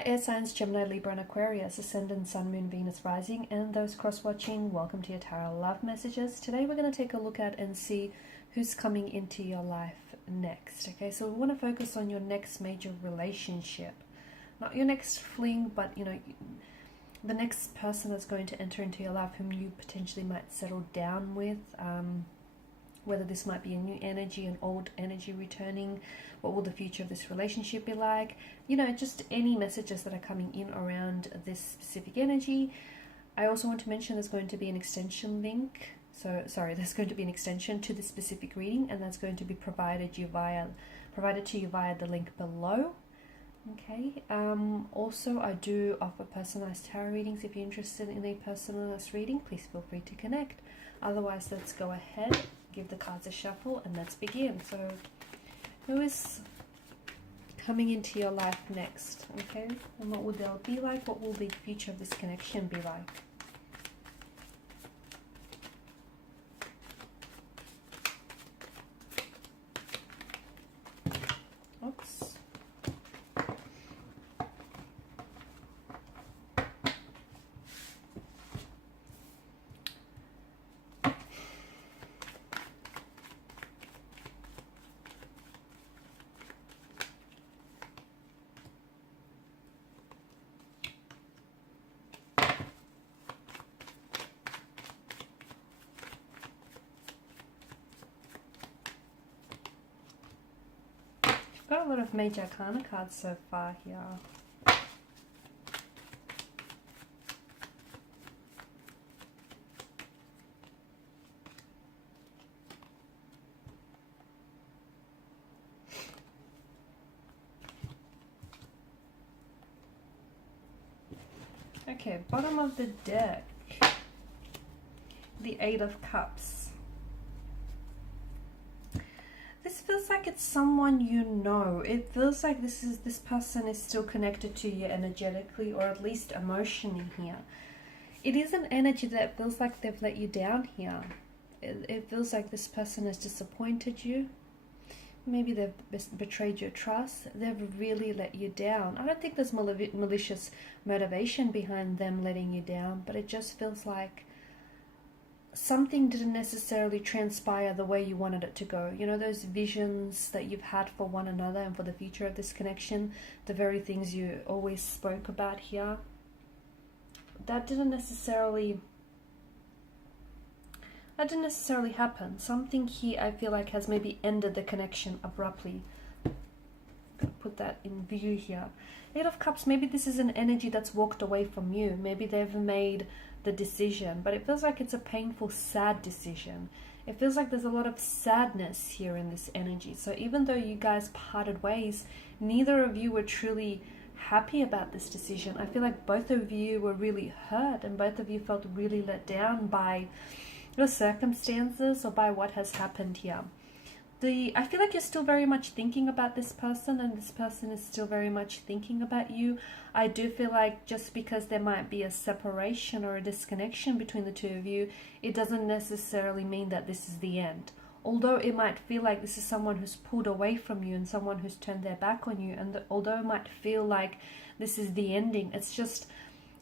Hi air signs, Gemini, Libra and Aquarius, Ascendant, Sun, Moon, Venus, Rising, and those cross-watching, welcome to your tarot love messages. Today we're going to take a look at and see who's coming into your life next. Okay, so we want to focus on your next major relationship. Not your next fling, but the next person that's going to enter into your life whom you potentially might settle down with. Whether this might be a new energy, an old energy returning, what will the future of this relationship be like? Just any messages that are coming in around this specific energy. I also want to mention there's going to be an extension link. There's going to be an extension to this specific reading, and that's going to be provided to you via the link below. Okay. Also, I do offer personalized tarot readings. If you're interested in a personalized reading, please feel free to connect. Otherwise, let's go ahead, give the cards a shuffle, and let's begin. So, who is coming into your life next? Okay, and what will they be like? What will the future of this connection be like? Oops. Got a lot of major arcana cards so far here. Okay, bottom of the deck, the Eight of Cups. This feels like it's someone you know. It feels like this person is still connected to you energetically, or at least emotionally here. It is an energy that feels like they've let you down here. It feels like this person has disappointed you. Maybe they've betrayed your trust. They've really let you down. I don't think there's malicious motivation behind them letting you down, but it just feels like something didn't necessarily transpire the way you wanted it to go. Those visions that you've had for one another and for the future of this connection, the very things you always spoke about here, that didn't necessarily happen. Something here I feel like has maybe ended the connection abruptly. Put that in view here. Eight of Cups, maybe this is an energy that's walked away from you. Maybe they've made the decision, but it feels like it's a painful, sad decision. It feels like there's a lot of sadness here in this energy. So even though you guys parted ways, neither of you were truly happy about this decision. I feel like both of you were really hurt, and both of you felt really let down by your circumstances or by what has happened here. I feel like you're still very much thinking about this person, and this person is still very much thinking about you. I do feel like just because there might be a separation or a disconnection between the two of you, it doesn't necessarily mean that this is the end. Although it might feel like this is someone who's pulled away from you and someone who's turned their back on you, and although it might feel like this is the ending, it's just,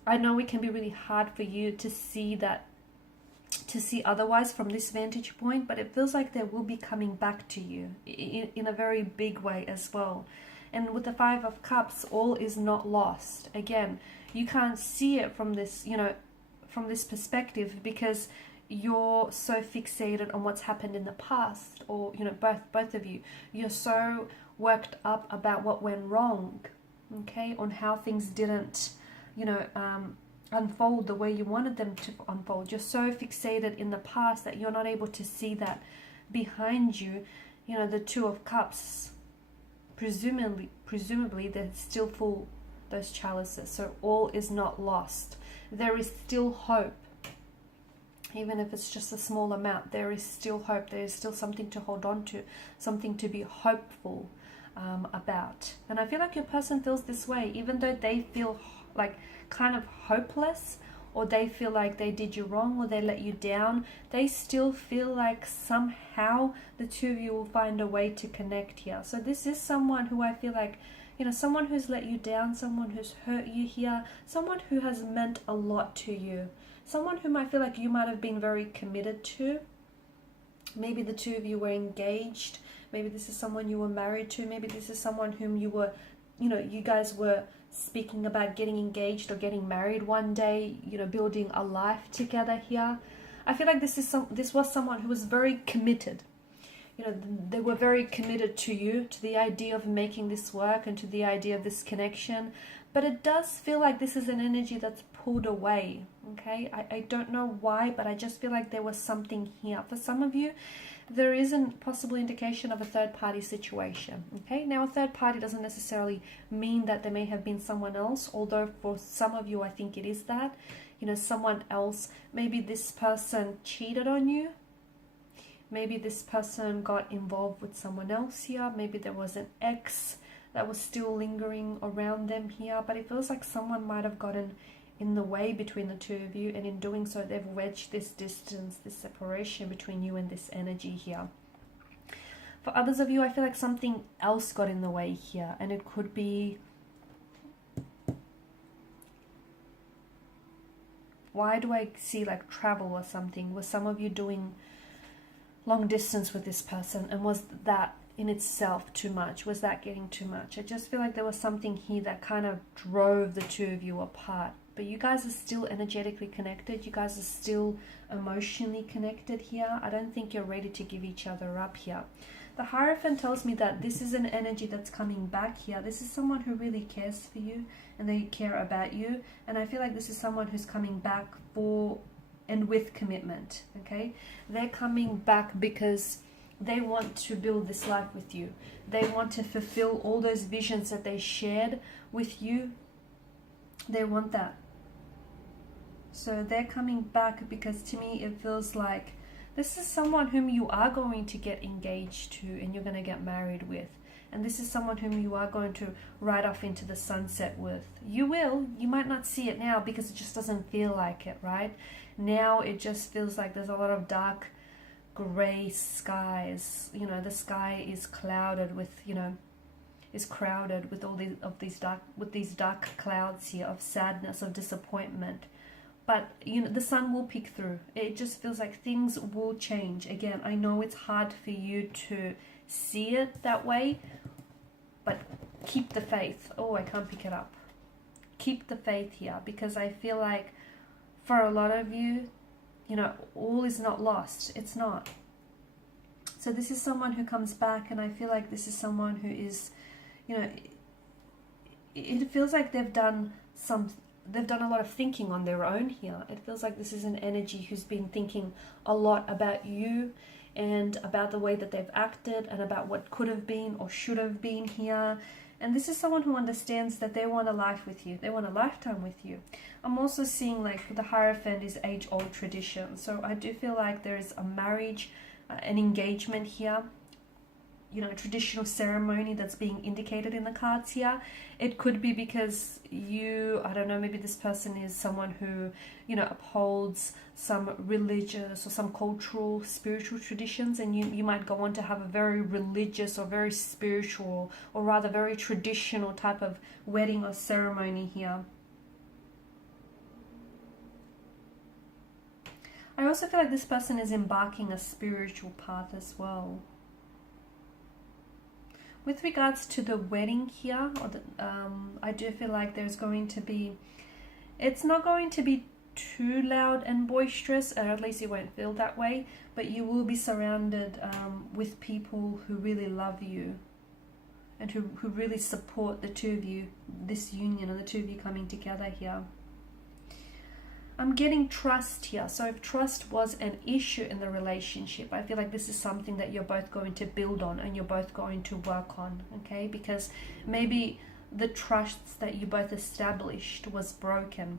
I know it can be really hard for you to see otherwise from this vantage point, but it feels like they will be coming back to you in a very big way as well. And with the Five of Cups, all is not lost. Again, you can't see it from this, from this perspective, because you're so fixated on what's happened in the past, or both of you, you're so worked up about what went wrong, okay, on how things didn't, unfold the way you wanted them to unfold. You're so fixated in the past that you're not able to see that behind you, the Two of Cups, presumably they're still full, those chalices. So all is not lost. There is still hope. Even if it's just a small amount, there is still hope. There is still something to hold on to, something to be hopeful about. And I feel like your person feels this way, even though they feel like kind of hopeless, or they feel like they did you wrong, or they let you down. They still feel like somehow the two of you will find a way to connect here. So this is someone who I feel like You know, someone who's let you down, someone who's hurt you here, someone who has meant a lot to you, someone whom I feel like you might have been very committed to. Maybe the two of you were engaged. Maybe this is someone you were married to. Maybe this is someone whom you were, you know, you guys were speaking about getting engaged or getting married one day, you know, building a life together here. I feel like this was someone who was very committed. You know, they were very committed to you, to the idea of making this work and to the idea of this connection. But it does feel like this is an energy that's pulled away, okay? I don't know why, but I just feel like there was something here. For some of you, there is a possible indication of a third-party situation, okay? Now, a third party doesn't necessarily mean that there may have been someone else, although for some of you, I think it is that. You know, someone else, maybe this person cheated on you. Maybe this person got involved with someone else here. Maybe there was an ex that was still lingering around them here. But it feels like someone might have gotten in the way between the two of you. And in doing so, they've wedged this distance, this separation between you and this energy here. For others of you, I feel like something else got in the way here. And it could be... Why do I see like travel or something? Was some of you doing long distance with this person, and was that in itself too much? Was that getting too much? I just feel like there was something here that kind of drove the two of you apart. But you guys are still energetically connected. You guys are still emotionally connected here. I don't think you're ready to give each other up here. The Hierophant tells me that this is an energy that's coming back here. This is someone who really cares for you and they care about you. And I feel like this is someone who's coming back for and with commitment, okay? They're coming back because they want to build this life with you. They want to fulfill all those visions that they shared with you. They want that. So they're coming back because to me it feels like this is someone whom you are going to get engaged to and you're going to get married with. And this is someone whom you are going to ride off into the sunset with. You will. You might not see it now because it just doesn't feel like it, right? Now it just feels like there's a lot of dark gray skies. You know, the sky is clouded with, you know, is crowded with all these dark clouds here of sadness, of disappointment. But, you know, the sun will peek through. It just feels like things will change. Again, I know it's hard for you to see it that way, but keep the faith. Oh, I can't pick it up. Keep the faith here, because I feel like for a lot of you, you know, all is not lost. It's not. So this is someone who comes back, and I feel like this is someone who is, you know, it feels like they've done a lot of thinking on their own here. It feels like this is an energy who's been thinking a lot about you and about the way that they've acted and about what could have been or should have been here. And this is someone who understands that they want a life with you. They want a lifetime with you. I'm also seeing like the Hierophant is age-old tradition. So I do feel like there is a marriage, an engagement here, you know, a traditional ceremony that's being indicated in the cards here. It could be because you, I don't know, maybe this person is someone who, you know, upholds some religious or some cultural, spiritual traditions, and you might go on to have a very religious or very spiritual, or rather very traditional type of wedding or ceremony here. I also feel like this person is embarking a spiritual path as well. With regards to the wedding here, or I do feel like there's going to be, it's not going to be too loud and boisterous, or at least you won't feel that way, but you will be surrounded with people who really love you and who really support the two of you, this union, and the two of you coming together here. I'm getting trust here. So if trust was an issue in the relationship, I feel like this is something that you're both going to build on and you're both going to work on, okay? Because maybe the trust that you both established was broken.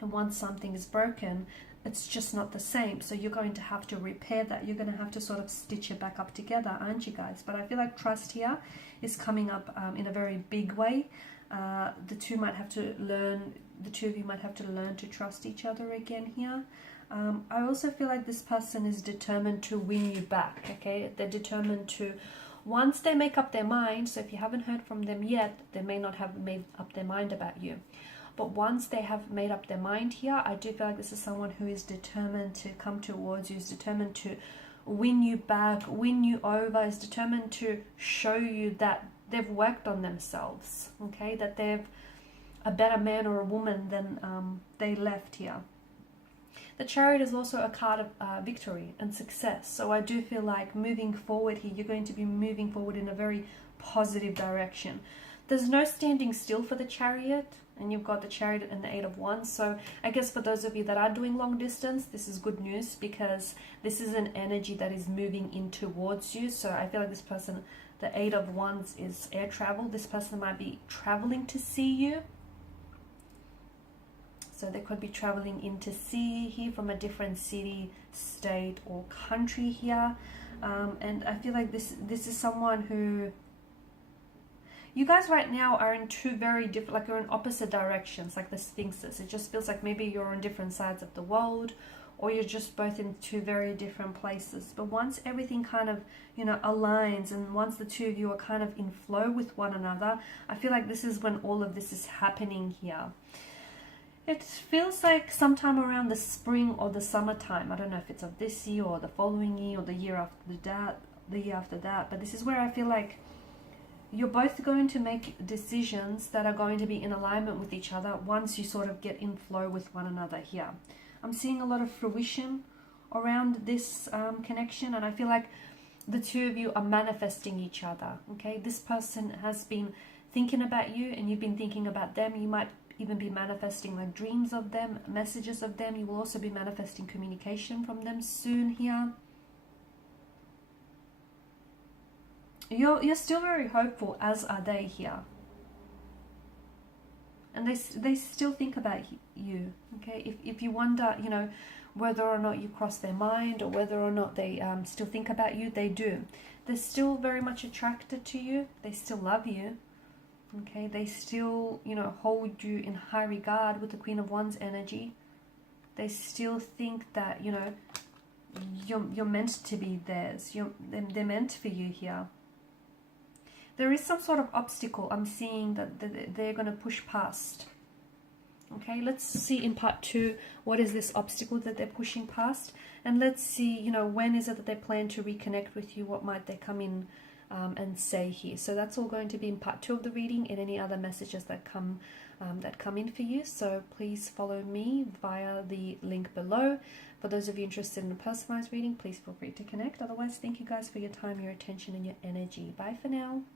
And once something is broken, it's just not the same. So you're going to have to repair that. You're going to have to sort of stitch it back up together, aren't you guys? But I feel like trust here is coming up in a very big way. The two of you might have to learn to trust each other again here. I also feel like this person is determined to win you back, okay? They're determined to Once they make up their mind, so if you haven't heard from them yet, they may not have made up their mind about you. But once they have made up their mind here, I do feel like this is someone who is determined to come towards you, is determined to win you back, win you over, is determined to show you that they've worked on themselves, okay? That they've a better man or a woman than they left here. The Chariot is also a card of victory and success. So I do feel like moving forward here, you're going to be moving forward in a very positive direction. There's no standing still for the Chariot, and you've got the Chariot and the Eight of Wands. So I guess for those of you that are doing long distance, this is good news, because this is an energy that is moving in towards you. So I feel like this person, the Eight of Wands, is air travel. This person might be traveling to see you. So they could be traveling in to see here from a different city, state, or country here. And I feel like this is someone who... You guys right now are in two very different, like you're in opposite directions, like the Sphinxes. It just feels like maybe you're on different sides of the world, or you're just both in two very different places. But once everything kind of, you know, aligns, and once the two of you are kind of in flow with one another, I feel like this is when all of this is happening here. It feels like sometime around the spring or the summertime. I don't know if it's of this year or the following year or the year after that, but this is where I feel like you're both going to make decisions that are going to be in alignment with each other once you sort of get in flow with one another here. I'm seeing a lot of fruition around this connection, and I feel like the two of you are manifesting each other, okay? This person has been thinking about you, and you've been thinking about them. You might even be manifesting like dreams of them, messages of them. You will also be manifesting communication from them soon here. You're still very hopeful, as are they here. And they still think about you, okay? If you wonder, you know, whether or not you cross their mind, or whether or not they still think about you, they do. They're still very much attracted to you. They still love you. Okay, they still, you know, hold you in high regard with the Queen of Wands energy. They still think that, you know, you're meant to be theirs. They're meant for you here. There is some sort of obstacle I'm seeing that they're going to push past. Okay, let's see in part 2, what is this obstacle that they're pushing past? And let's see, you know, when is it that they plan to reconnect with you? What might they come in and say here? So that's all going to be in part 2 of the reading, and any other messages that come in for you. So please follow me via the link below. For those of you interested in a personalized reading, please feel free to connect. Otherwise, thank you guys for your time, your attention, and your energy. Bye for now.